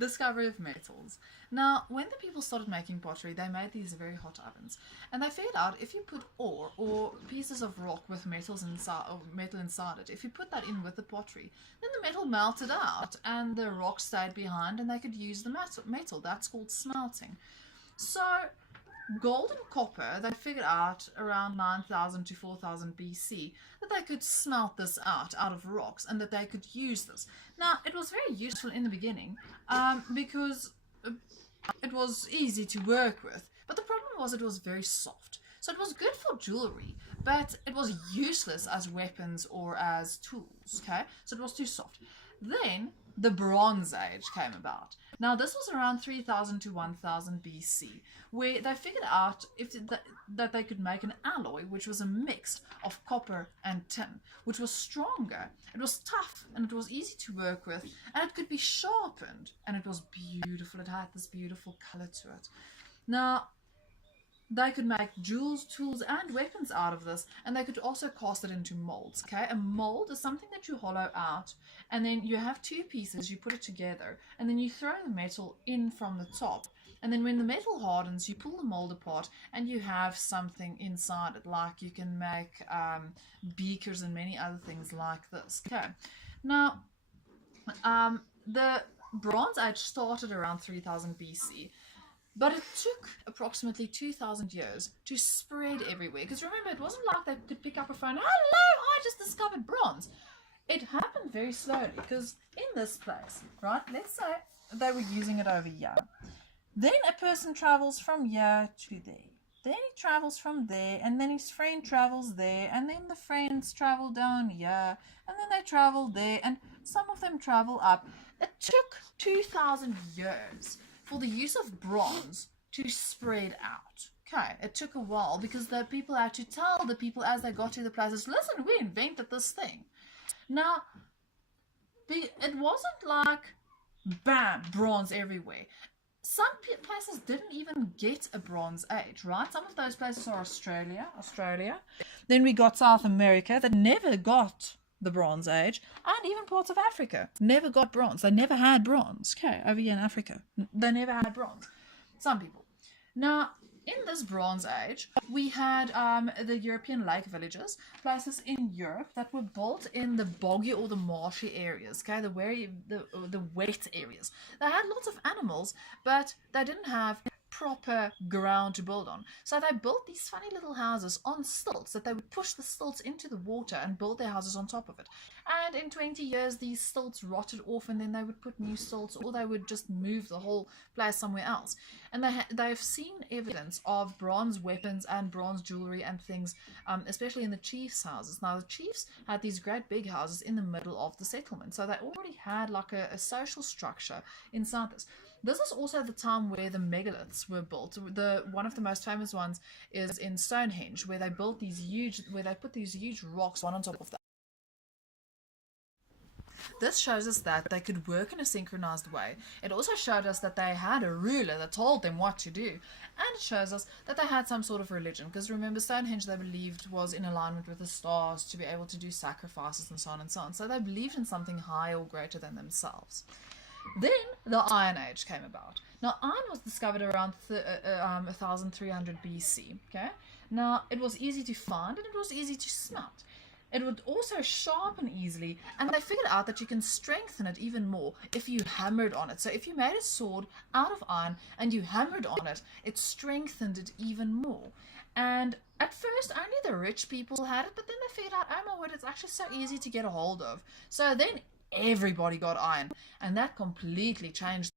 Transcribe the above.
Discovery of metals. Now, when the people started making pottery, they made these very hot ovens, and they figured out if you put ore or pieces of rock with metals inside, or metal inside it, if you put that in with the pottery, then the metal melted out and the rock stayed behind, and they could use the metal. That's called smelting. So gold and copper, they figured out around 9000 to 4000 BC that they could smelt this out of rocks, and that they could use this. Now, it was very useful in the beginning because it was easy to work with, but the problem was it was very soft. So it was good for jewelry, but it was useless as weapons or as tools, okay? So it was too soft. Then the Bronze Age came about. Now, this was around 3000 to 1000 BC, where they figured out that they could make an alloy, which was a mix of copper and tin, which was stronger. It was tough, and it was easy to work with, and it could be sharpened, and it was beautiful. It had this beautiful color to it. Now, they could make jewels, tools, and weapons out of this, and they could also cast it into molds. Okay, a mold is something that you hollow out, and then you have two pieces, you put it together, and then you throw the metal in from the top, and then when the metal hardens, you pull the mold apart, and you have something inside it, like you can make beakers and many other things like this. Okay, now the Bronze Age started around 3000 BC. But it took approximately 2000 years to spread everywhere. Because remember, it wasn't like they could pick up a phone, hello, I just discovered bronze. It happened very slowly, because in this place, right, let's say they were using it over here. Then a person travels from here to there. Then he travels from there, and then his friend travels there, and then the friends travel down here, and then they travel there, and some of them travel up. It took 2000 years for the use of bronze to spread out. Okay, it took a while because the people had to tell the people as they got to the places, listen, we invented this thing. Now, it wasn't like, bam, bronze everywhere. Some places didn't even get a Bronze Age, right? Some of those places are Australia. Then we got South America that never got the Bronze Age, and even parts of Africa never got bronze. They never had bronze. Okay, over here in Africa, they never had bronze. Some people. Now, in this Bronze Age, we had the European lake villages, places in Europe that were built in the boggy or the marshy areas, okay, the wet areas. They had lots of animals, but they didn't have proper ground to build on. So they built these funny little houses on stilts that they would push the stilts into the water and build their houses on top of it. And in 20 years, these stilts rotted off, and then they would put new stilts, or they would just move the whole place somewhere else. And they've seen evidence of bronze weapons and bronze jewelry and things, especially in the chiefs' houses. Now, the chiefs had these great big houses in the middle of the settlement, so they already had like a social structure inside this. This is also the time where the megaliths were built. One of the most famous ones is in Stonehenge, where they put these huge rocks one on top of the. This shows us that they could work in a synchronized way. It also showed us that they had a ruler that told them what to do. And it shows us that they had some sort of religion. Because remember, Stonehenge, they believed, was in alignment with the stars to be able to do sacrifices and so on and so on. So they believed in something higher or greater than themselves. Then the Iron Age came about. Now, iron was discovered around 1300 BC. Okay. Now, it was easy to find, and it was easy to smelt. It would also sharpen easily, and they figured out that you can strengthen it even more if you hammered on it. So if you made a sword out of iron and you hammered on it, it strengthened it even more. And at first, only the rich people had it, but then they figured out, oh my word, it's actually so easy to get a hold of. So then everybody got iron, and that completely changed